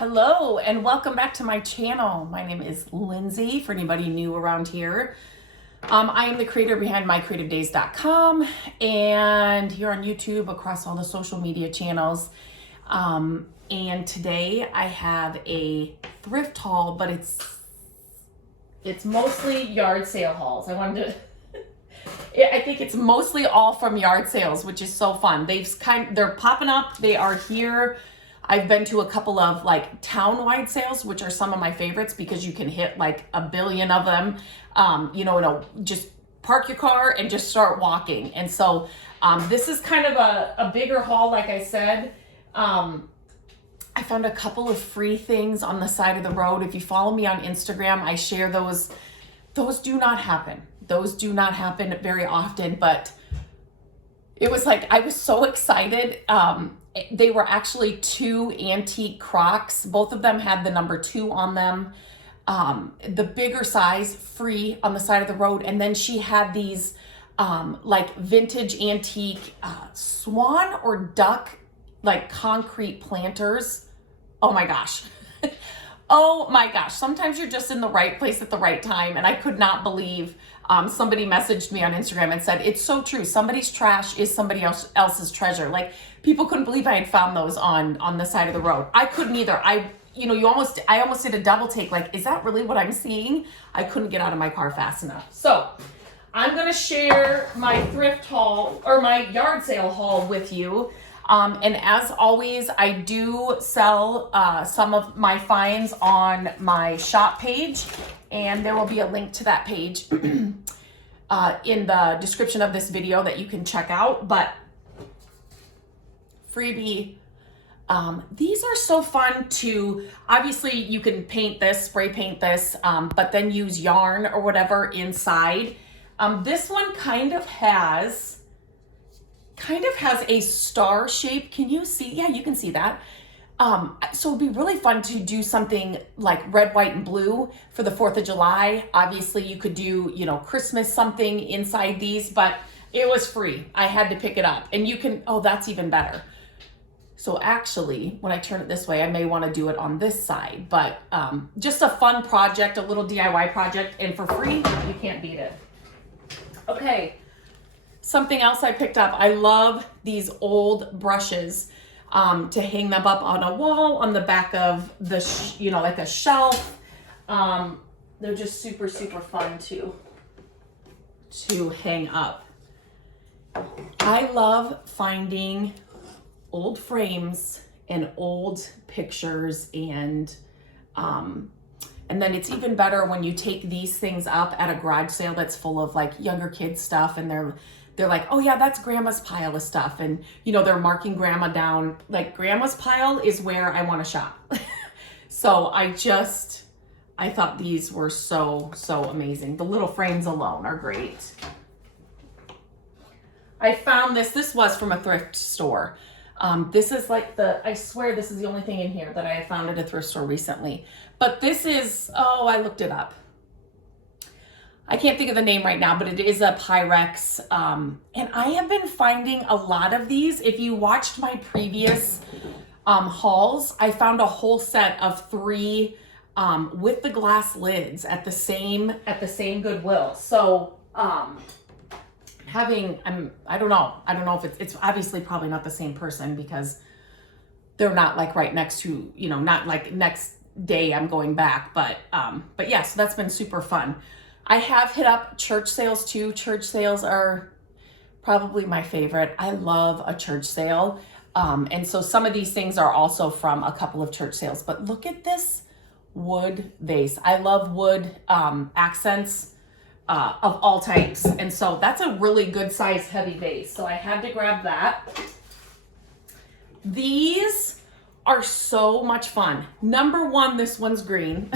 Hello and welcome back to my channel. My name is Lindsay, for anybody new around here. I am the creator behind mycreativedays.com and here on YouTube across all the social media channels. And today I have a thrift haul, but it's mostly yard sale hauls. I think it's mostly all from yard sales, which is so fun. They're popping up. They are here. I've been to a couple of like town-wide sales, which are some of my favorites because you can hit like a billion of them. Just park your car and just start walking. And so this is kind of a bigger haul, like I said. I found a couple of free things on the side of the road. If you follow me on Instagram, I share those. Those do not happen. Those do not happen very often, but it was like, I was so excited. They were actually two antique Crocs. Both of them had the number 2 on them. The bigger size, free on the side of the road. And then she had these like vintage antique swan or duck, like concrete planters. Oh my gosh. Oh my gosh. Sometimes you're just in the right place at the right time. And I could not believe somebody messaged me on Instagram and said, it's so true. Somebody's trash is somebody else's treasure. Like, people couldn't believe I had found those on the side of the road. I couldn't either. I almost did a double take. Like, is that really what I'm seeing? I couldn't get out of my car fast enough. So I'm going to share my thrift haul or my yard sale haul with you. And as always, I do sell some of my finds on my shop page, and there will be a link to that page in the description of this video that you can check out. But freebie, these are so fun to, obviously you can paint this, spray paint this, but then use yarn or whatever inside. This one kind of has a star shape. Can you see? Yeah, you can see that. So it'd be really fun to do something like red, white, and blue for the 4th of July. Obviously you could do, Christmas something inside these, but it was free. I had to pick it up, and you can, oh, that's even better. So actually, when I turn it this way, I may want to do it on this side, but just a fun project, a little DIY project, and for free, you can't beat it. Okay. Something else I picked up, I love these old brushes to hang them up on a wall on the back of the, like a shelf. They're just super, super fun to hang up. I love finding old frames and old pictures, and then it's even better when you take these things up at a garage sale that's full of like younger kids stuff, and they're like, oh yeah, that's grandma's pile of stuff. And they're marking grandma down. Like, grandma's pile is where I want to shop. So I thought these were so, so amazing. The little frames alone are great. I found this was from a thrift store. This is like I swear this is the only thing in here that I have found at a thrift store recently. But this is, I looked it up. I can't think of the name right now, but it is a Pyrex. And I have been finding a lot of these. If you watched my previous hauls, I found a whole set of 3 with the glass lids at the same Goodwill. So I don't know if it's obviously probably not the same person, because they're not like right next to, not like next day I'm going back, but yeah, so that's been super fun. I have hit up church sales too. Church sales are probably my favorite. I love a church sale. And so some of these things are also from a couple of church sales, but look at this wood vase. I love wood accents of all types. And so that's a really good size heavy vase. So I had to grab that. These are so much fun. Number 1, this one's green.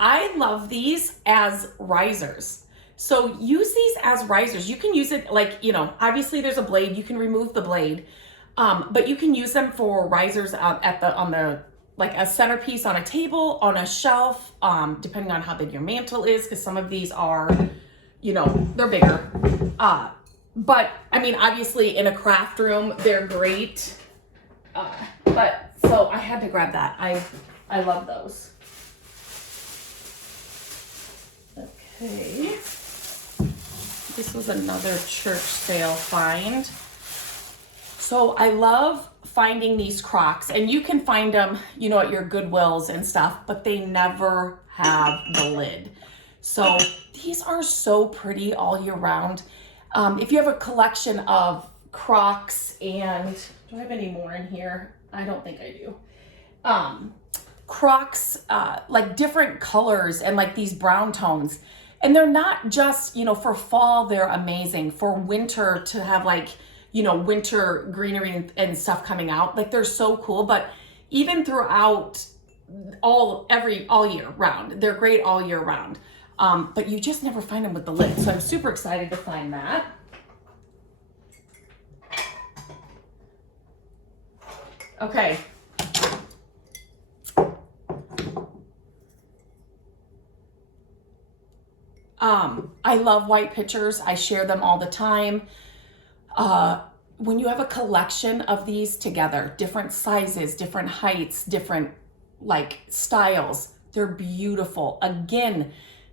I love these as risers. So use these as risers. You can use it like, obviously there's a blade, you can remove the blade, but you can use them for risers on the like a centerpiece on a table, on a shelf, depending on how big your mantle is, because some of these are, they're bigger. But I mean, obviously in a craft room, they're great. But So I had to grab that. I love those. Okay. This was another church sale find. So I love finding these Crocs, and you can find them, you know, at your Goodwills and stuff, but they never have the lid. So these are so pretty all year round. If you have a collection of Crocs, and do I have any more in here? I don't think I do. Crocs, like different colors and like these brown tones. And they're not just, you know, for fall, they're amazing. For winter, to have like, you know, winter greenery and stuff coming out, like they're so cool. But even throughout all year round, they're great all year round. But you just never find them with the lid. So I'm super excited to find that. Okay. I love white pictures. I share them all the time. When you have a collection of these together, different sizes, different heights, different like styles, they're beautiful. Again,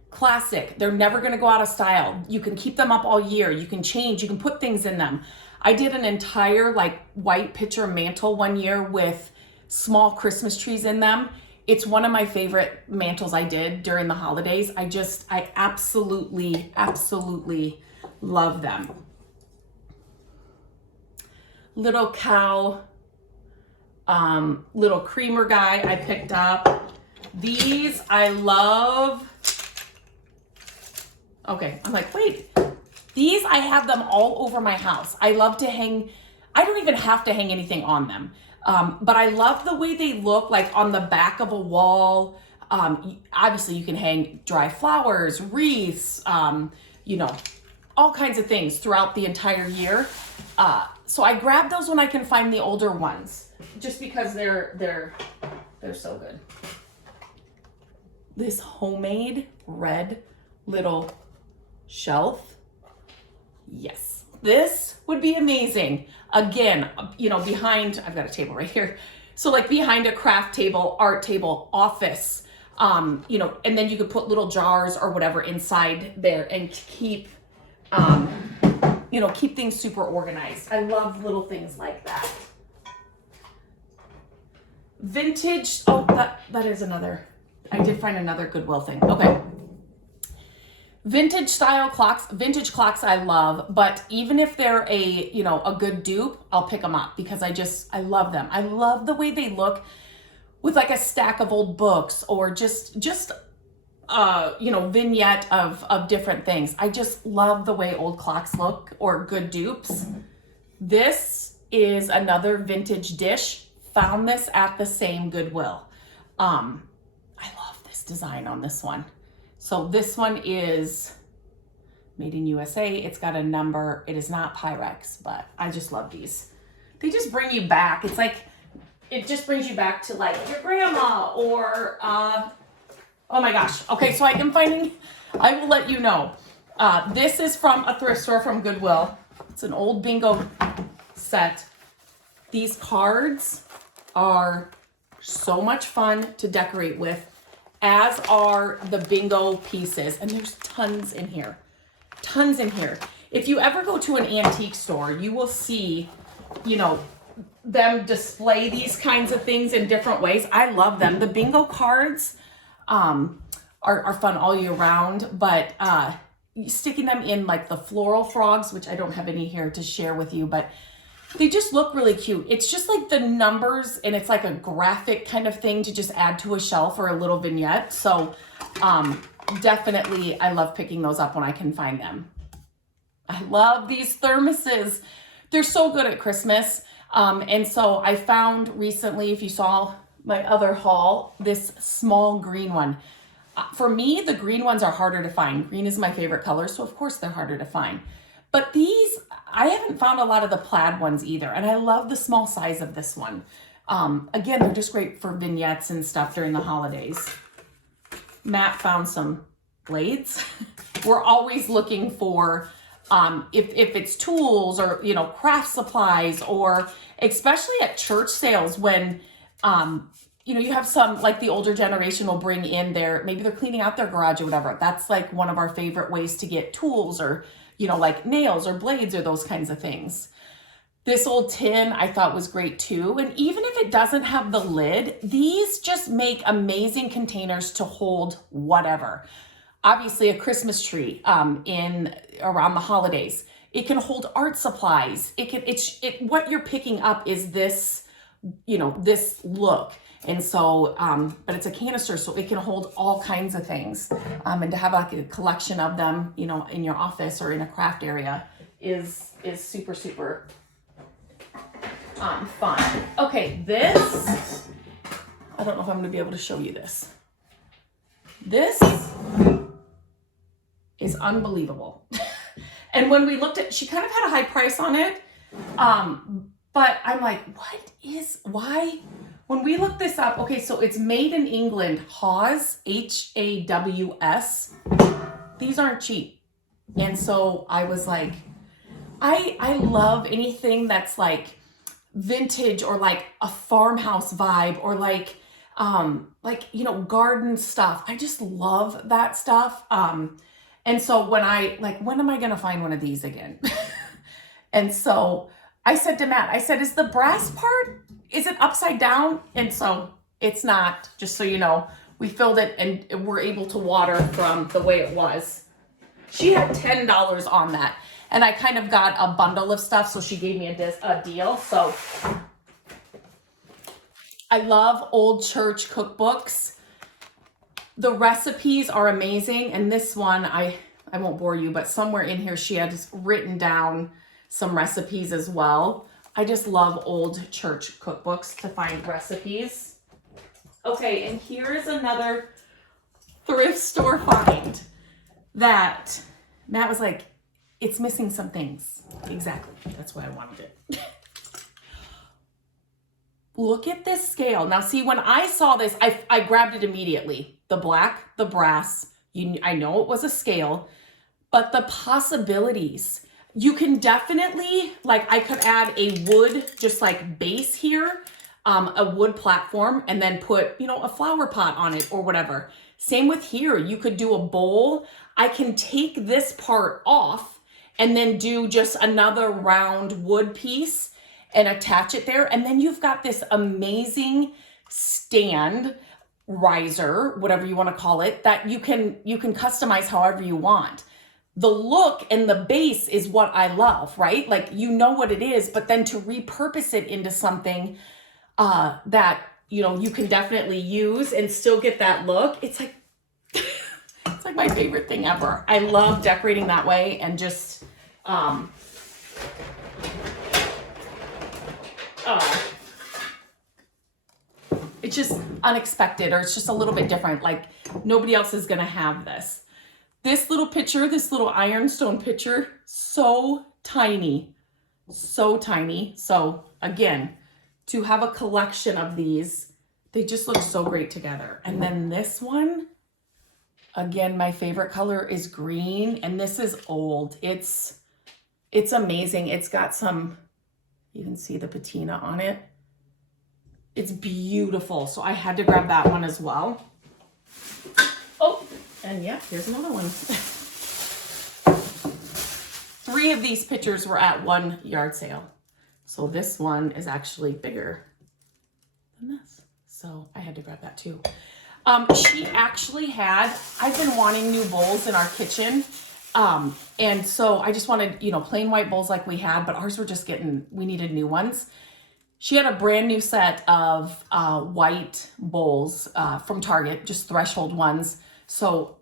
classic. They're never going to go out of style. You can keep them up all year. You can change, you can put things in them. I did an entire like white picture mantle one year with small Christmas trees in them. It's one of my favorite mantles I did during the holidays. I absolutely love them. Little cow, little creamer guy I picked up. These I love. Okay, I'm like, wait, these I have them all over my house. I love to hang, I don't even have to hang anything on them. But I love the way they look like on the back of a wall. Obviously you can hang dry flowers, wreaths, you know, all kinds of things throughout the entire year. So I grab those when I can find the older ones, just because they're so good. This homemade red little shelf. Yes, this would be amazing. Again, you know, behind, I've got a table right here. So like behind a craft table, art table, office, you know, and then you could put little jars or whatever inside there and keep, you know, keep things super organized. I love little things like that. Vintage, oh, that is another, I did find another Goodwill thing. Okay. Vintage style clocks, vintage clocks I love, but even if they're you know, a good dupe, I'll pick them up because I love them. I love the way they look with like a stack of old books or just you know, vignette of different things. I just love the way old clocks look or good dupes. This is another vintage dish. Found this at the same Goodwill. I love this design on this one. So this one is made in USA. It's got a number. It is not Pyrex, but I just love these. They just bring you back. It's like, it just brings you back to like your grandma or, oh my gosh. Okay, so I will let you know. This is from a thrift store from Goodwill. It's an old bingo set. These cards are so much fun to decorate with, as are the bingo pieces. And there's tons in here. Tons in here. If you ever go to an antique store, you will see, you know, them display these kinds of things in different ways. I love them. The bingo cards are fun all year round, but sticking them in like the floral frogs, which I don't have any here to share with you, but they just look really cute. It's just like the numbers, and it's like a graphic kind of thing to just add to a shelf or a little vignette. So definitely I love picking those up when I can find them. I love these thermoses. They're so good at Christmas. And so I found recently, if you saw my other haul, this small green one. For me, the green ones are harder to find. Green is my favorite color, so of course they're harder to find. But these, I haven't found a lot of the plaid ones either, and I love the small size of this one. Again, they're just great for vignettes and stuff during the holidays. Matt found some blades. We're always looking for, if it's tools or, you know, craft supplies, or especially at church sales when You have some, like the older generation will bring in maybe they're cleaning out their garage or whatever. That's like one of our favorite ways to get tools or, like nails or blades or those kinds of things. This old tin I thought was great too. And even if it doesn't have the lid, these just make amazing containers to hold whatever. Obviously a Christmas tree around the holidays. It can hold art supplies. What you're picking up is this, this look. And so, but it's a canister, so it can hold all kinds of things. And to have like a collection of them, in your office or in a craft area is super, super fun. Okay, this, I don't know if I'm gonna be able to show you this. This is unbelievable. And when we looked she kind of had a high price on it. But I'm like, why? When we looked this up, okay, so it's made in England, Haws, Haws. These aren't cheap. And so I was like, I love anything that's like vintage or like a farmhouse vibe or like garden stuff. I just love that stuff. And so when am I gonna find one of these again? And so I said to Matt, is the brass part, is it upside down? And so it's not, just so you know. We filled it and we're able to water from the way it was. She had $10 on that. And I kind of got a bundle of stuff, so she gave me a deal. So I love old church cookbooks. The recipes are amazing. And this one, I won't bore you, but somewhere in here she had just written down some recipes as well. I just love old church cookbooks to find recipes. Okay, and here's another thrift store find that Matt was like, it's missing some things. Exactly, that's why I wanted it. Look at this scale. Now see, when I saw this, I grabbed it immediately. The black, the brass, I know it was a scale, but the possibilities. You can definitely, I could add a wood, just like base here, a wood platform, and then put, a flower pot on it or whatever. Same with here, you could do a bowl. I can take this part off and then do just another round wood piece and attach it there. And then you've got this amazing stand, riser, whatever you want to call it, that you can customize however you want. The look and the base is what I love, right? Like, what it is, but then to repurpose it into something that, you can definitely use and still get that look. It's like, it's like my favorite thing ever. I love decorating that way and just, it's just unexpected, or it's just a little bit different. Like, nobody else is going to have this. This little pitcher, this little ironstone pitcher, so tiny, so tiny. So again, to have a collection of these, they just look so great together. And then this one, again, my favorite color is green, and this is old. It's amazing. It's got some, you can see the patina on it. It's beautiful. So I had to grab that one as well. Oh, and yeah, here's another one. 3 of these pictures were at one yard sale. So this one is actually bigger than this. So I had to grab that too. She actually I've been wanting new bowls in our kitchen. And so I just wanted, plain white bowls like we had, but ours were just we needed new ones. She had a brand new set of white bowls from Target, just threshold ones. So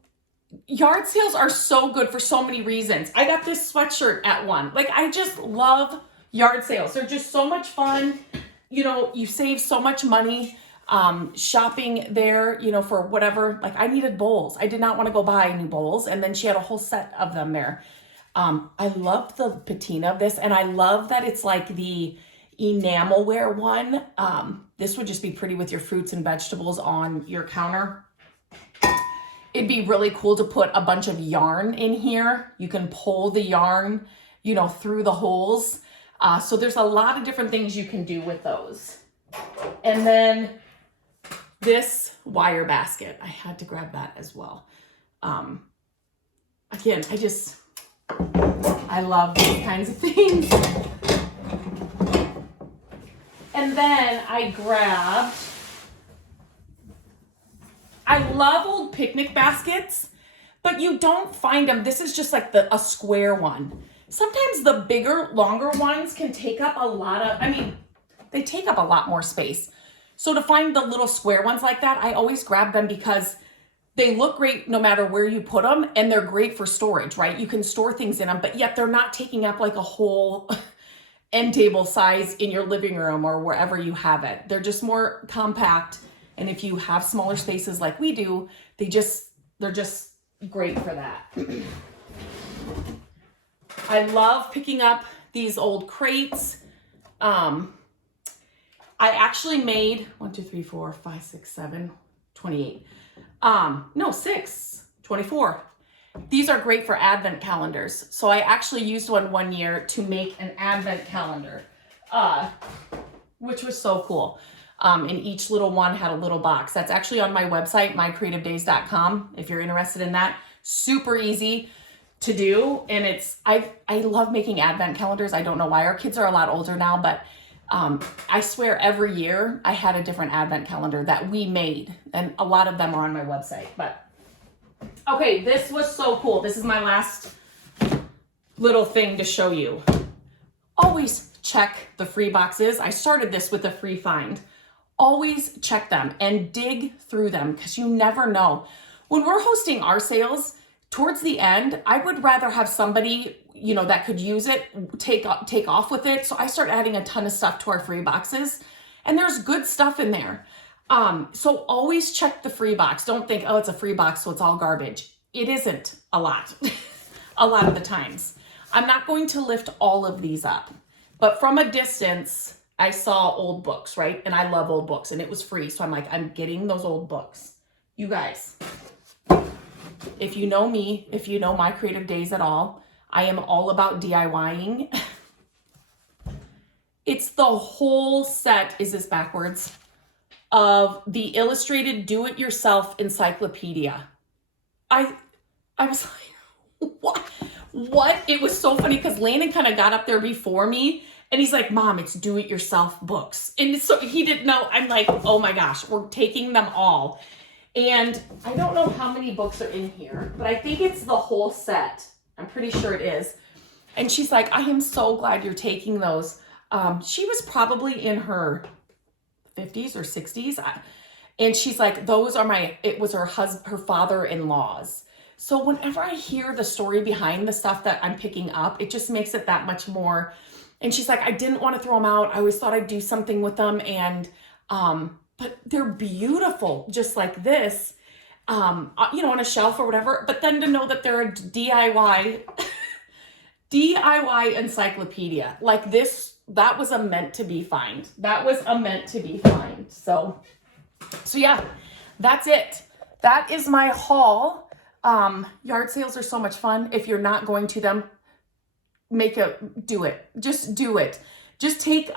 yard sales are so good for so many reasons. I got this sweatshirt at one. I just love yard sales. They're just so much fun. You save so much money shopping there, for whatever. I needed bowls. I did not want to go buy new bowls. And then she had a whole set of them there. I love the patina of this, and I love that it's like the enamelware one. This would just be pretty with your fruits and vegetables on your counter. It'd be really cool to put a bunch of yarn in here. You can pull the yarn, through the holes. So there's a lot of different things you can do with those. And then this wire basket, I had to grab that as well. Again, I love these kinds of things. And then I love old picnic baskets, but you don't find them. This is just like a square one. Sometimes the bigger, longer ones can take up they take up a lot more space. So to find the little square ones like that, I always grab them because they look great no matter where you put them, and they're great for storage, right? You can store things in them, but yet they're not taking up like a whole end table size in your living room or wherever you have it. They're just more compact, and if you have smaller spaces like we do, they're just great for that. I love picking up these old crates. I actually made 28. 24. These are great for advent calendars. So I actually used one year to make an advent calendar, which was so cool. And each little one had a little box. That's actually on my website, mycreativedays.com, if you're interested in that. Super easy to do. And I love making advent calendars. I don't know why. Our kids are a lot older now, but I swear every year I had a different advent calendar that we made, and a lot of them are on my website. But okay, this was so cool. This is my last little thing to show you. Always check the free boxes. I started this with a free find. Always check them and dig through them, because you never know. When we're hosting our sales, towards the end, I would rather have somebody, that could use it, take off with it. So I start adding a ton of stuff to our free boxes, and there's good stuff in there. So always check the free box. Don't think, oh, it's a free box, so it's all garbage. It isn't a lot, a lot of the times. I'm not going to lift all of these up, but from a distance, I saw old books, right? And I love old books, and it was free. So I'm like, I'm getting those old books. You guys, if you know me, if you know My Creative Days at all, I am all about DIYing. It's the whole set, is this backwards, of the illustrated do-it-yourself encyclopedia. I was like, what? It was so funny because Landon kind of got up there before me, and he's like, Mom, it's do-it-yourself books. And so he didn't know. I'm like, oh my gosh, we're taking them all. And I don't know how many books are in here, but I think it's the whole set. I'm pretty sure it is. And she's like, I am so glad you're taking those. She was probably in her 50s or 60s. And she's like, it was her father-in-law's. So whenever I hear the story behind the stuff that I'm picking up, it just makes it that much more. And she's like, I didn't want to throw them out. I always thought I'd do something with them. And, but they're beautiful, just like this. On a shelf or whatever, but then to know that they're a DIY encyclopedia like this, that was a meant to be find. So yeah, that's it. That is my haul. Yard sales are so much fun. If you're not going to them, do it. Just do it. Just take,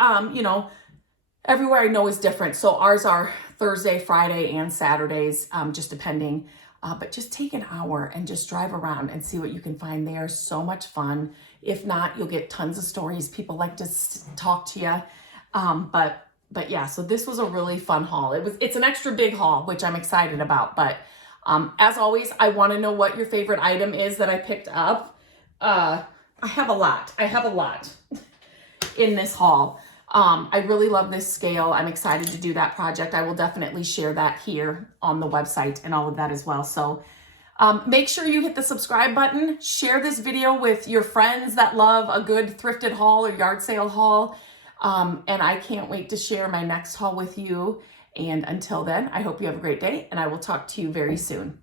everywhere I know is different. So ours are Thursday, Friday, and Saturdays, just depending. But just take an hour and just drive around and see what you can find. They are so much fun. If not, you'll get tons of stories. People like to talk to you. But yeah, so this was a really fun haul. It's an extra big haul, which I'm excited about. But as always, I want to know what your favorite item is that I picked up. I have a lot in this haul. I really love this scale. I'm excited to do that project. I will definitely share that here on the website and all of that as well. So make sure you hit the subscribe button, share this video with your friends that love a good thrifted haul or yard sale haul. And I can't wait to share my next haul with you. And until then, I hope you have a great day, and I will talk to you very soon.